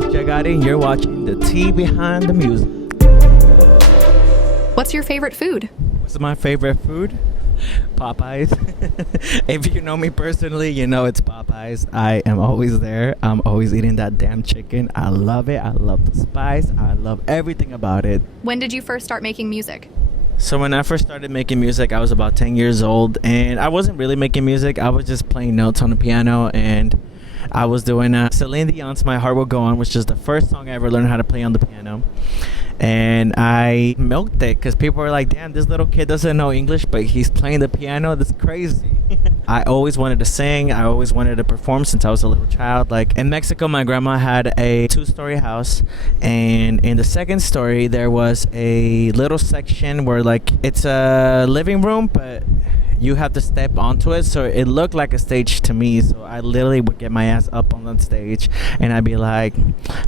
Godí, and you're watching the Tea Behind the Music. What's your favorite food? What's my favorite food? Popeyes. If you know me personally, you know it's Popeyes. I am always there. I'm always eating that damn chicken. I love it. I love the spice. I love everything about it. When did you first start making music? So when I first started making music, I was about 10 years old, and I wasn't really making music. I was just playing notes on the piano, and I was doing Celine Dion's My Heart Will Go On, which is the first song I ever learned how to play on the piano. And I milked it because people were like, damn, this little kid doesn't know English, but he's playing the piano. That's crazy. I always wanted to sing. I always wanted to perform since I was a little child. Like in Mexico, my grandma had a 2-story house, and in the second story, there was a little section where like it's a living room, but you have to step onto it, so it looked like a stage to me. So I literally would get my ass up on that stage, and I'd be like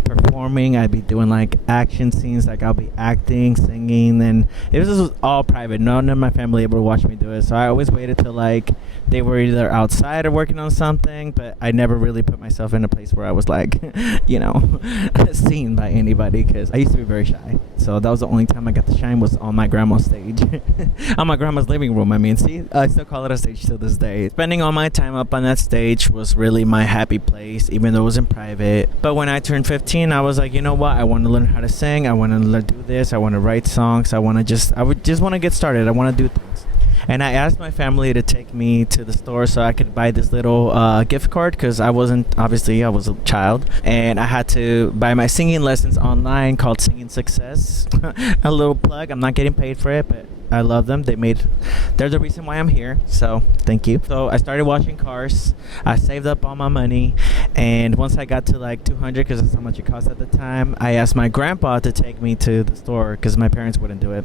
performing. I'd be doing like action scenes, like I'll be acting, singing, and this was all private. None of my family ever watched me do it. So I always waited till like they were either outside or working on something, but I never really put myself in a place where I was like, you know, seen by anybody, because I used to be very shy. So that was the only time I got to shine, was on my grandma's stage, on my grandma's living room. I mean, see, I still call it a stage to this day. Spending all my time up on that stage was really my happy place, even though it was in private. But when I turned 15, I was like, you know what? I want to learn how to sing. I want to do this. I want to write songs. I would just want to get started. I want to do things. And I asked my family to take me to the store so I could buy this little gift card, because I was a child, and I had to buy my singing lessons online called Singing Success. A little plug. I'm not getting paid for it, but I love them. They're the reason why I'm here, so thank you. So I started washing cars. I saved up all my money, and once I got to like 200, because that's how much it cost at the time, I asked my grandpa to take me to the store because my parents wouldn't do it.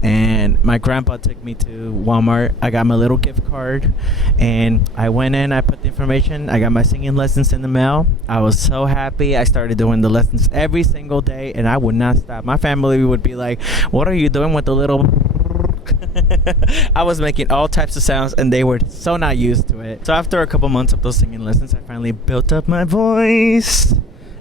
And my grandpa took me to Walmart. I got my little gift card, and I went in, I put the information, I got my singing lessons in the mail. I was so happy. I started doing the lessons every single day, and I would not stop. My family would be like, what are you doing with the little I was making all types of sounds, and they were so not used to it. So after a couple months of those singing lessons, I finally built up my voice,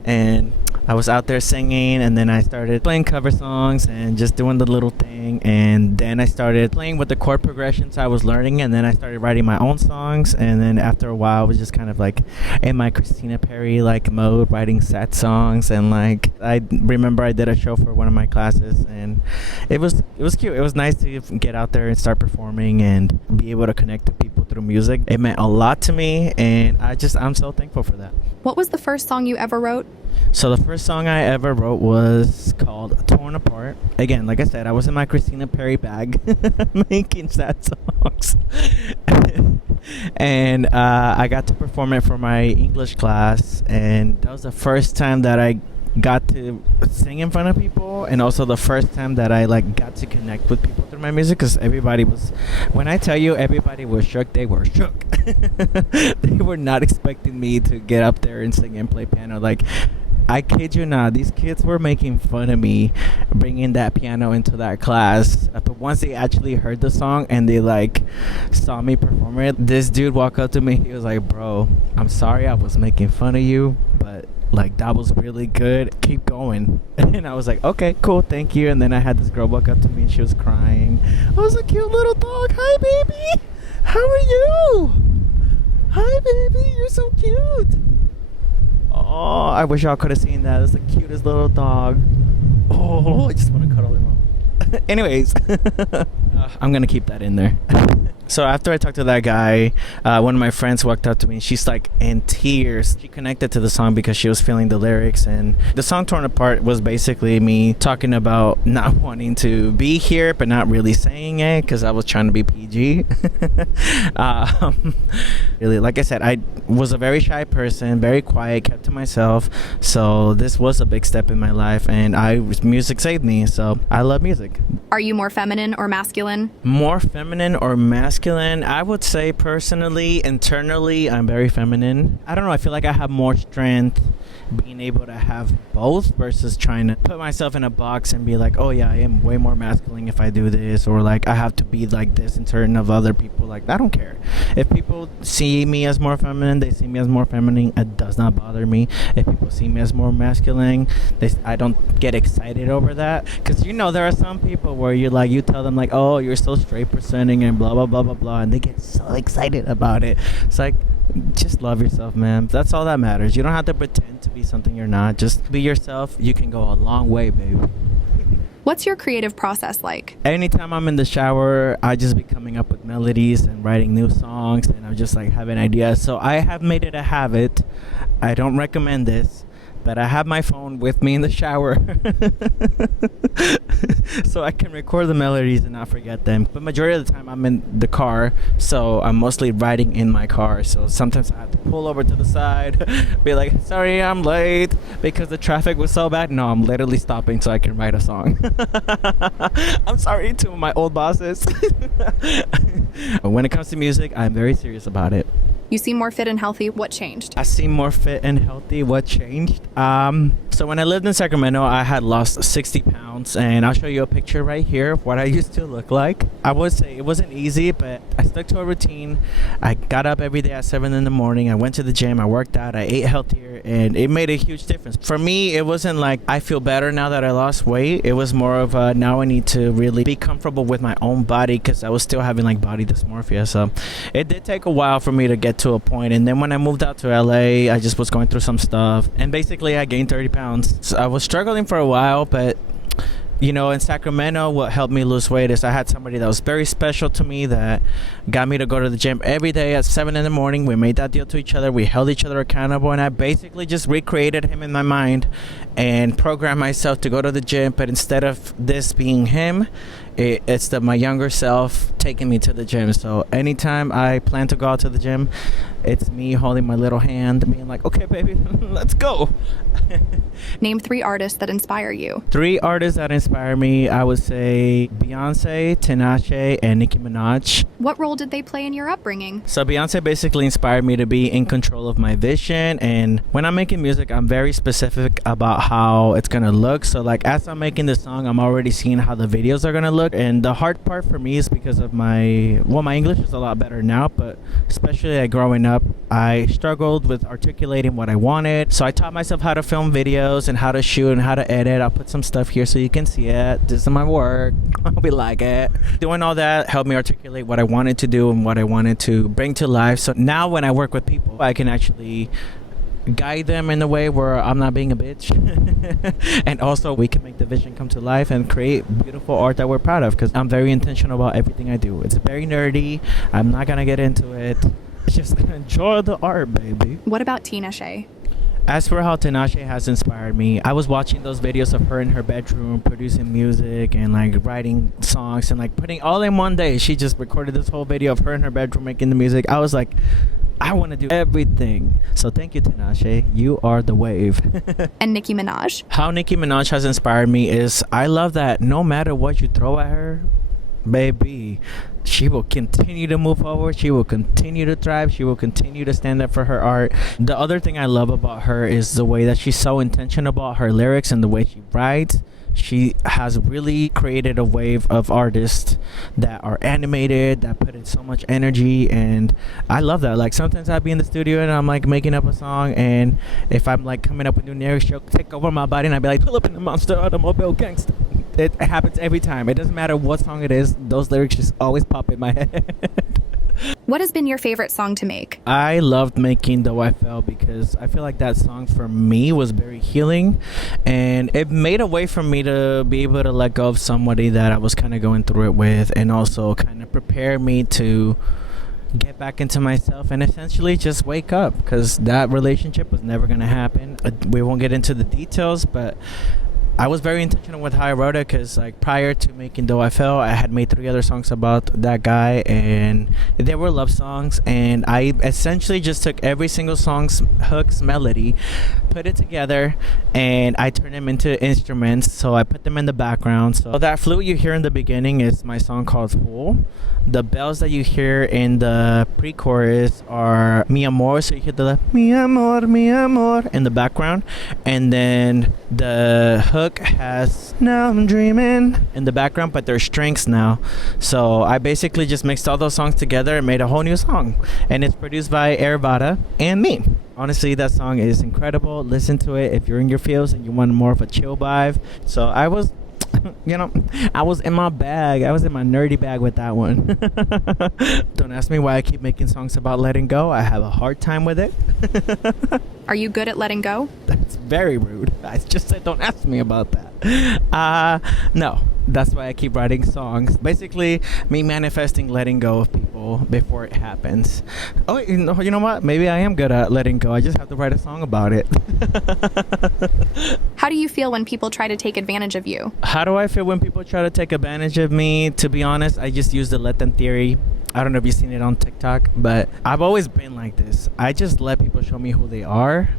and I was out there singing, and then I started playing cover songs and just doing the little thing. And then I started playing with the chord progressions I was learning, and then I started writing my own songs. And then after a while, I was just kind of like in my Christina Perry like mode, writing sad songs. And like I remember I did a show for one of my classes, and it was cute. It was nice to get out there and start performing and be able to connect to people through music. It meant a lot to me, and I'm so thankful for that. What was the first song you ever wrote? So the first song I ever wrote was called Torn Apart. Again, like I said, I was in my Christina Perry bag making sad songs. And I got to perform it for my English class, and that was the first time that I got to sing in front of people, and also the first time that I like got to connect with people through my music, because when I tell you everybody was shook, they were shook. They were not expecting me to get up there and sing and play piano. Like, I kid you not, these kids were making fun of me bringing that piano into that class. But once they actually heard the song and they like saw me perform it, this dude walked up to me. He was like, bro, I'm sorry I was making fun of you, but like that was really good. Keep going. And I was like, okay, cool, thank you. And then I had this girl walk up to me, and she was crying. I was a cute little dog. Hi, baby. How are you? Hi, baby. You're so cute. Oh, I wish y'all could have seen that. It's the cutest little dog. Oh, I just want to cuddle him up. Anyways, I'm going to keep that in there. So after I talked to that guy, one of my friends walked up to me, and she's like in tears. She connected to the song because she was feeling the lyrics, and the song Torn Apart was basically me talking about not wanting to be here but not really saying it because I was trying to be PG. Really, like I said, I was a very shy person, very quiet, kept to myself. So this was a big step in my life, and music saved me. So I love music. Are you more feminine or masculine? More feminine or masculine? masculine, I would say personally, internally, I'm very feminine. I don't know, I feel like I have more strength being able to have both versus trying to put myself in a box and be like, oh yeah, I am way more masculine if I do this, or like I have to be like this in certain of other people. Like, I don't care. If people see me as more feminine, they see me as more feminine. It does not bother me. If people see me as more masculine, I don't get excited over that, because there are some people where you tell them like, oh, you're so straight presenting and blah blah blah blah blah, and they get so excited about it. It's like, just love yourself, man. That's all that matters. You don't have to pretend to be something you're not. Just be yourself. You can go a long way, baby. What's your creative process like? Anytime I'm in the shower, I just be coming up with melodies and writing new songs, and I'm just like having ideas. So I have made it a habit. I don't recommend this, but I have my phone with me in the shower so I can record the melodies and not forget them. But majority of the time I'm in the car, so I'm mostly writing in my car. So sometimes I have to pull over to the side, be like, sorry, I'm late because the traffic was so bad. No, I'm literally stopping so I can write a song. I'm sorry to my old bosses. When it comes to music, I'm very serious about it. You seem more fit and healthy. What changed? I seem more fit and healthy. What changed? So when I lived in Sacramento, I had lost 60 pounds, and I'll show you a picture right here of what I used to look like. I would say it wasn't easy, but I stuck to a routine. I got up every day at 7 in the morning. I went to the gym. I worked out. I ate healthier, and it made a huge difference. For me, it wasn't like I feel better now that I lost weight. It was more of now I need to really be comfortable with my own body, because I was still having like body dysmorphia. So it did take a while for me to get to a point. And then when I moved out to LA, I just was going through some stuff, and basically I gained 30 pounds. So I was struggling for a while, but in Sacramento, what helped me lose weight is I had somebody that was very special to me that got me to go to the gym every day at 7 in the morning. We made that deal to each other. We held each other accountable, and I basically just recreated him in my mind and programmed myself to go to the gym. But instead of this being him, it's my younger self taking me to the gym. So anytime I plan to go out to the gym, it's me holding my little hand, being like, okay, baby, let's go. Name 3 artists that inspire you. 3 artists that inspire me, I would say Beyoncé, Tinashe, and Nicki Minaj. What role did they play in your upbringing? So Beyoncé basically inspired me to be in control of my vision, and when I'm making music, I'm very specific about how it's gonna look. So like as I'm making the song, I'm already seeing how the videos are gonna look. And the hard part for me is because of my English is a lot better now, but especially like growing up, I struggled with articulating what I wanted. So I taught myself how to film videos and how to shoot and how to edit. I'll put some stuff here so you can see it. This is my work. I hope you like it. Doing all that helped me articulate what I wanted to do and what I wanted to bring to life. So now when I work with people, I can actually guide them in a way where I'm not being a bitch. And also we can make the vision come to life and create beautiful art that we're proud of, because I'm very intentional about everything I do. It's very nerdy. I'm not gonna get into it. Just enjoy the art, baby. What about Tinashe? As for how Tinashe has inspired me, I was watching those videos of her in her bedroom producing music and like writing songs and like putting all in one day. She just recorded this whole video of her in her bedroom making the music. I was like, I want to do everything. So thank you, Tinashe. You are the wave. And Nicki Minaj? How Nicki Minaj has inspired me is I love that no matter what you throw at her, baby, she will continue to move forward. She will continue to thrive. She will continue to stand up for her art. The other thing I love about her is the way that she's so intentional about her lyrics and the way she writes. She has really created a wave of artists that are animated, that put in so much energy, and I love that. Like sometimes I'll be in the studio and I'm like making up a song, and if I'm like coming up with new lyrics, she'll take over my body and I'll be like, pull up in the monster automobile gangster. It happens every time. It doesn't matter what song it is, those lyrics just always pop in my head. What has been your favorite song to make? I loved making Though I Fell because I feel like that song for me was very healing, and it made a way for me to be able to let go of somebody that I was kind of going through it with, and also kind of prepare me to get back into myself and essentially just wake up, because that relationship was never going to happen. We won't get into the details, but I was very intentional with how I wrote it because, like, prior to making Though I Fell, I had made 3 other songs about that guy, and they were love songs. And I essentially just took every single song's hook's melody, put it together, and I turned them into instruments. So I put them in the background. So that flute you hear in the beginning is my song called Fool. The bells that you hear in the pre-chorus are Mi Amor, so you hear the Mi Amor in the background, and then the hook has Now I'm Dreaming in the background, but they're strings now. So I basically just mixed all those songs together and made a whole new song, and it's produced by Airvada and me. Honestly, that song is incredible. Listen to it if you're in your feels and you want more of a chill vibe. So I was I was in my bag. I was in my nerdy bag with that one. Don't ask me why I keep making songs about letting go. I have a hard time with it. Are you good at letting go? That's very rude. I just said don't ask me about that. No. That's why I keep writing songs. Basically, me manifesting letting go of people before it happens. Oh, you know what? Maybe I am good at letting go. I just have to write a song about it. How do you feel when people try to take advantage of you? How do I feel when people try to take advantage of me? To be honest, I just use the let them theory. I don't know if you've seen it on TikTok, but I've always been like this. I just let people show me who they are,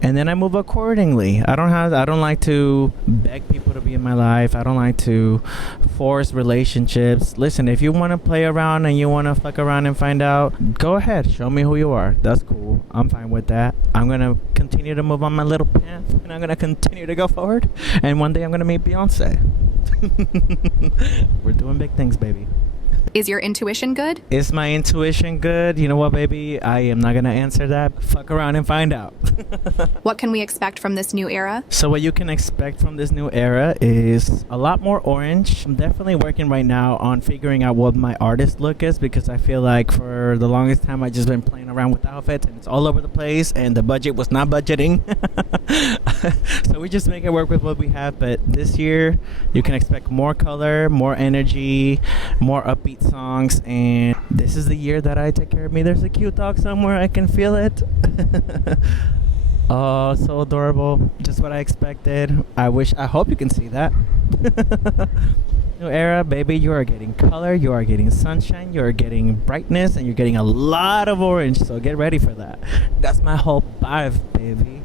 and then I move accordingly. I don't like to beg people to be in my life. I don't like to force relationships. Listen, if you want to play around and you want to fuck around and find out, go ahead. Show me who you are. That's cool. I'm fine with that. I'm going to continue to move on my little path, and I'm going to continue to go forward. And one day I'm going to meet Beyoncé. We're doing big things, baby. Is your intuition good? Is my intuition good? You know what, baby? I am not going to answer that. Fuck around and find out. What can we expect from this new era? So what you can expect from this new era is a lot more orange. I'm definitely working right now on figuring out what my artist look is, because I feel like for the longest time I just been playing around with outfits and it's all over the place and the budget was not budgeting. So we just make it work with what we have. But this year you can expect more color, more energy, more upbeat songs, and this is the year that I take care of me. There's a cute dog somewhere. I can feel it. Oh, so adorable. Just what I expected. I hope you can see that. New era, baby. You are getting color, you are getting sunshine, you are getting brightness, and you're getting a lot of orange. So get ready for that. That's my whole vibe, baby.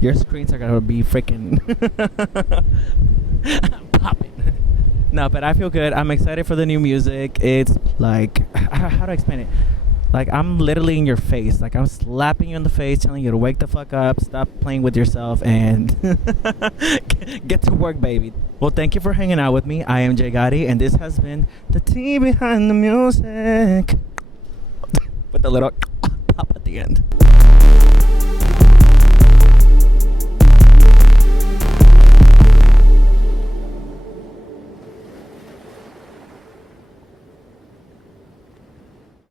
Your screens are gonna be freaking popping. No, but I feel good. I'm excited for the new music. It's like, how do I explain it? Like, I'm literally in your face. Like, I'm slapping you in the face, telling you to wake the fuck up, stop playing with yourself, and get to work, baby. Well, thank you for hanging out with me. I am Godí, and this has been the tea behind the music. With the little pop at the end.